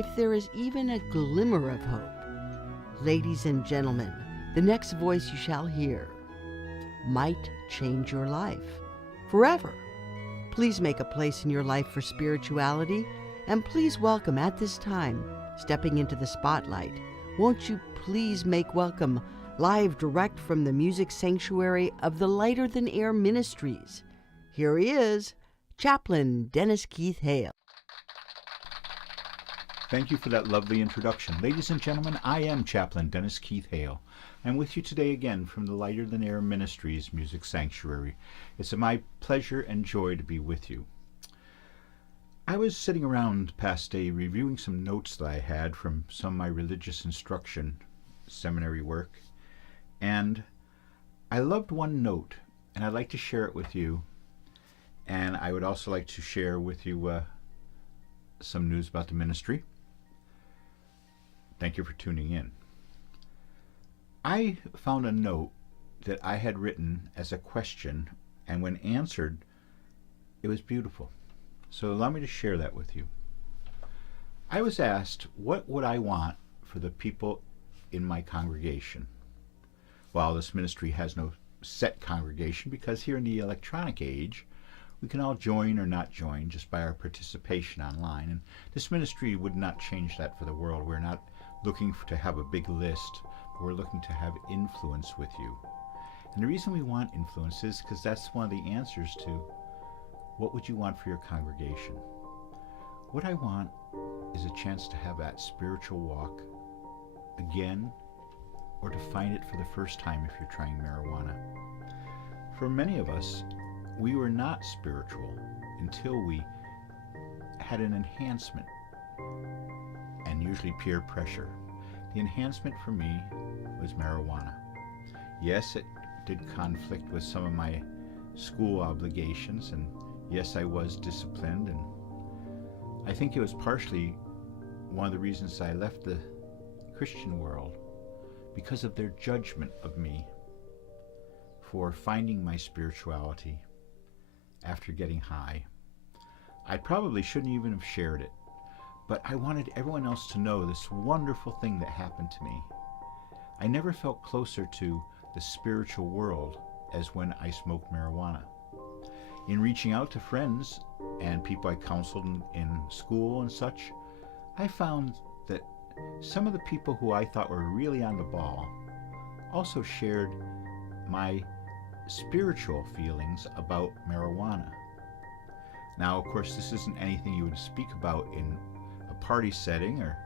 if there is even a glimmer of hope. Ladies and gentlemen, the next voice you shall hear might change your life forever. Please make a place in your life for spirituality, and please welcome at this time, stepping into the spotlight, won't you please make welcome, live direct from the music sanctuary of the Lighter Than Air Ministries. Here he is, Chaplain Dennis Keith Hale. Thank you for that lovely introduction. Ladies and gentlemen, I am Chaplain Dennis Keith Hale. I'm with you today again from the Lighter Than Air Ministries Music Sanctuary. It's my pleasure and joy to be with you. I was sitting around past day reviewing some notes that I had from some of my religious instruction seminary work, and I loved one note, and I'd like to share it with you. And I would also like to share with you some news about the ministry. Thank you for tuning in. I found a note that I had written as a question, and when answered, it was beautiful. So allow me to share that with you. I was asked, what would I want for the people in my congregation? Well, this ministry has no set congregation, because here in the electronic age, we can all join or not join just by our participation online. And this ministry would not change that for the world. We're not looking to have a big list. We're looking to have influence with you. And the reason we want influence is because that's one of the answers to what would you want for your congregation. What I want is a chance to have that spiritual walk again, or to find it for the first time if you're trying marijuana. For many of us, we were not spiritual until we had an enhancement, and usually peer pressure. The enhancement for me was marijuana. Yes, it did conflict with some of my school obligations, and yes, I was disciplined, and I think it was partially one of the reasons I left the Christian world, because of their judgment of me for finding my spirituality after getting high. I probably shouldn't even have shared it, but I wanted everyone else to know this wonderful thing that happened to me. I never felt closer to the spiritual world as when I smoked marijuana. In reaching out to friends and people I counseled in school and such, I found that some of the people who I thought were really on the ball also shared my spiritual feelings about marijuana. Now, of course, this isn't anything you would speak about in a party setting, or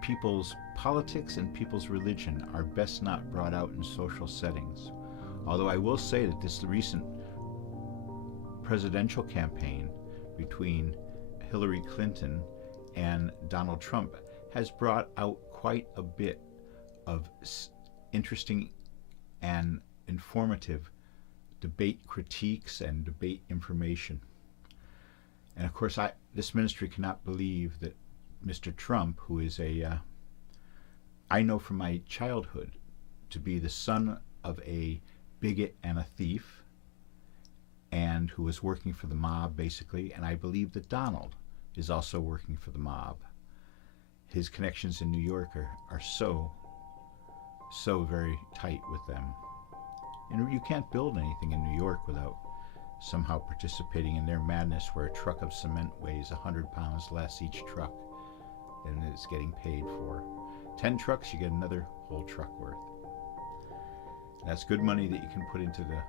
people's politics and people's religion are best not brought out in social settings. Although I will say that this recent presidential campaign between Hillary Clinton and Donald Trump has brought out quite a bit of interesting and informative debate critiques and debate information. And of course, this ministry cannot believe that Mr. Trump, who is I know from my childhood to be the son of a bigot and a thief, and who was working for the mob, basically, and I believe that Donald is also working for the mob. His connections in New York are so very tight with them. And you can't build anything in New York without somehow participating in their madness, where a truck of cement weighs 100 pounds less each truck than it's getting paid for. 10 trucks, you get another whole truck worth. That's good money that you can put into the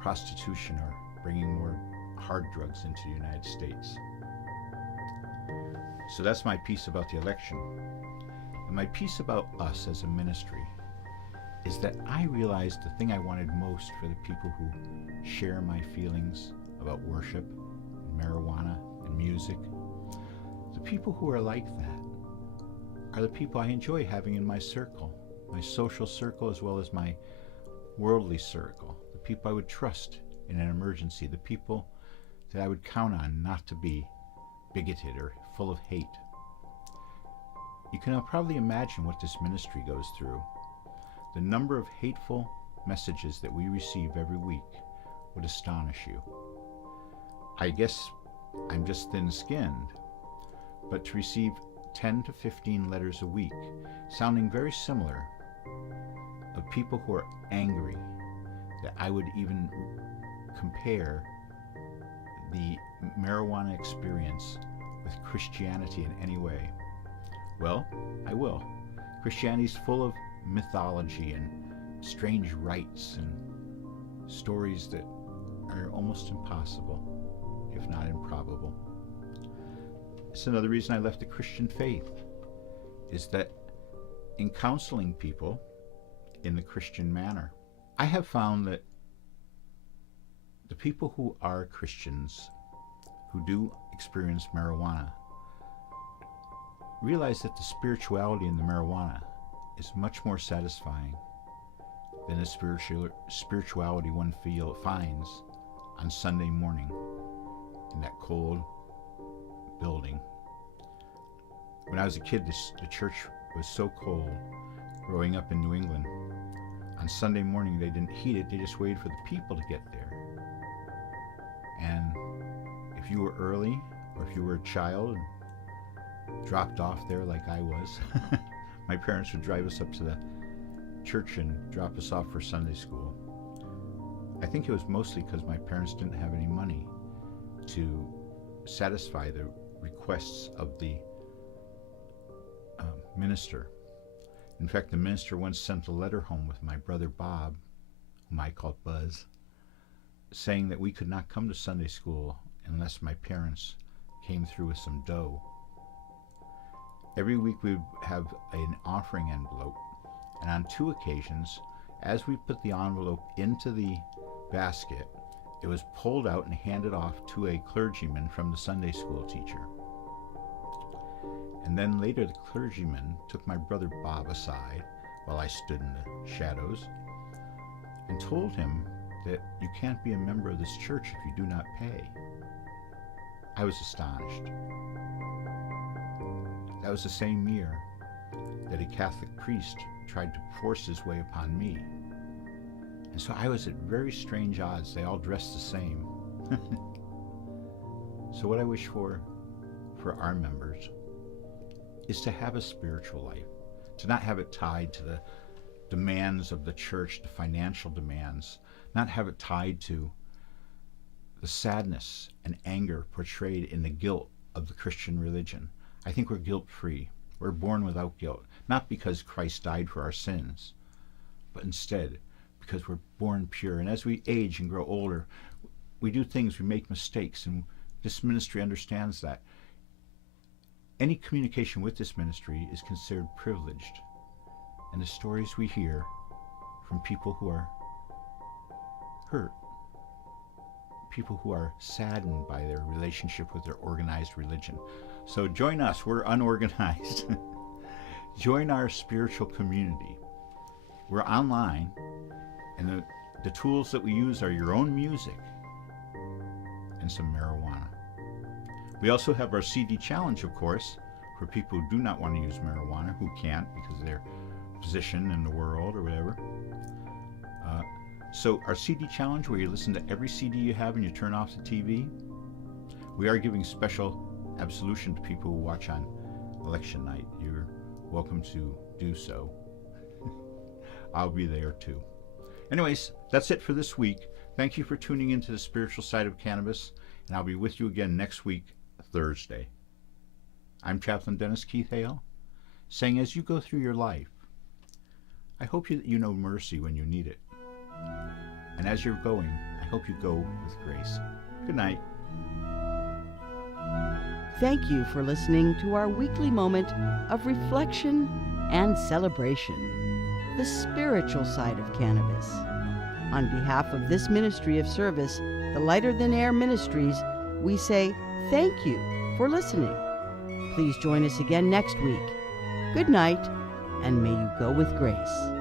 prostitution or bringing more hard drugs into the United States. So that's my piece about the election. And my piece about us as a ministry is that I realized the thing I wanted most for the people who share my feelings about worship, and marijuana, and music, the people who are like that are the people I enjoy having in my circle, my social circle as well as my worldly circle, the people I would trust in an emergency, the people that I would count on not to be bigoted or full of hate. You can probably imagine what this ministry goes through. The number of hateful messages that we receive every week would astonish you. I guess I'm just thin-skinned, but to receive 10 to 15 letters a week, sounding very similar, of people who are angry that I would even compare the marijuana experience with Christianity in any way. Well, I will. Christianity is full of mythology and strange rites and stories that are almost impossible, if not improbable. It's another reason I left the Christian faith, is that in counseling people in the Christian manner, I have found that the people who are Christians, who do experience marijuana, realize that the spirituality in the marijuana is much more satisfying than the spirituality one finds on Sunday morning in that cold building. When I was a kid, the church was so cold growing up in New England. On Sunday morning, they didn't heat it, they just waited for the people to get there. And if you were early, or if you were a child and dropped off there like I was, my parents would drive us up to the church and drop us off for Sunday school. I think it was mostly because my parents didn't have any money to satisfy the requests of the minister. In fact, the minister once sent a letter home with my brother Bob, whom I called Buzz, saying that we could not come to Sunday school unless my parents came through with some dough. Every week we would have an offering envelope, and on 2 occasions, as we put the envelope into the basket, it was pulled out and handed off to a clergyman from the Sunday school teacher. And then later the clergyman took my brother Bob aside while I stood in the shadows and told him that you can't be a member of this church if you do not pay. I was astonished. That was the same year that a Catholic priest tried to force his way upon me. And so I was at very strange odds. They all dressed the same. So what I wish for our members is to have a spiritual life, to not have it tied to the demands of the church, the financial demands, not have it tied to the sadness and anger portrayed in the guilt of the Christian religion. I think we're guilt-free. We're born without guilt, not because Christ died for our sins, but instead because we're born pure. And as we age and grow older, we do things, we make mistakes, and this ministry understands that. Any communication with this ministry is considered privileged, and the stories we hear from people who are hurt, people who are saddened by their relationship with their organized religion. So join us, we're unorganized. Join our spiritual community. We're online, and the tools that we use are your own music and some marijuana. We also have our CD challenge, of course, for people who do not want to use marijuana, who can't because of their position in the world or whatever. So our CD challenge, where you listen to every CD you have and you turn off the TV, we are giving special absolution to people who watch on election night. You're welcome to do so. I'll be there too. Anyways, that's it for this week. Thank you for tuning into the spiritual side of cannabis, and I'll be with you again next week, Thursday. I'm Chaplain Dennis Keith Hale, saying as you go through your life, I hope you know mercy when you need it. And as you're going, I hope you go with grace. Good night. Thank you for listening to our weekly moment of reflection and celebration, the spiritual side of cannabis. On behalf of this ministry of service, the Lighter Than Air Ministries, we say thank you for listening. Please join us again next week. Good night, and may you go with grace.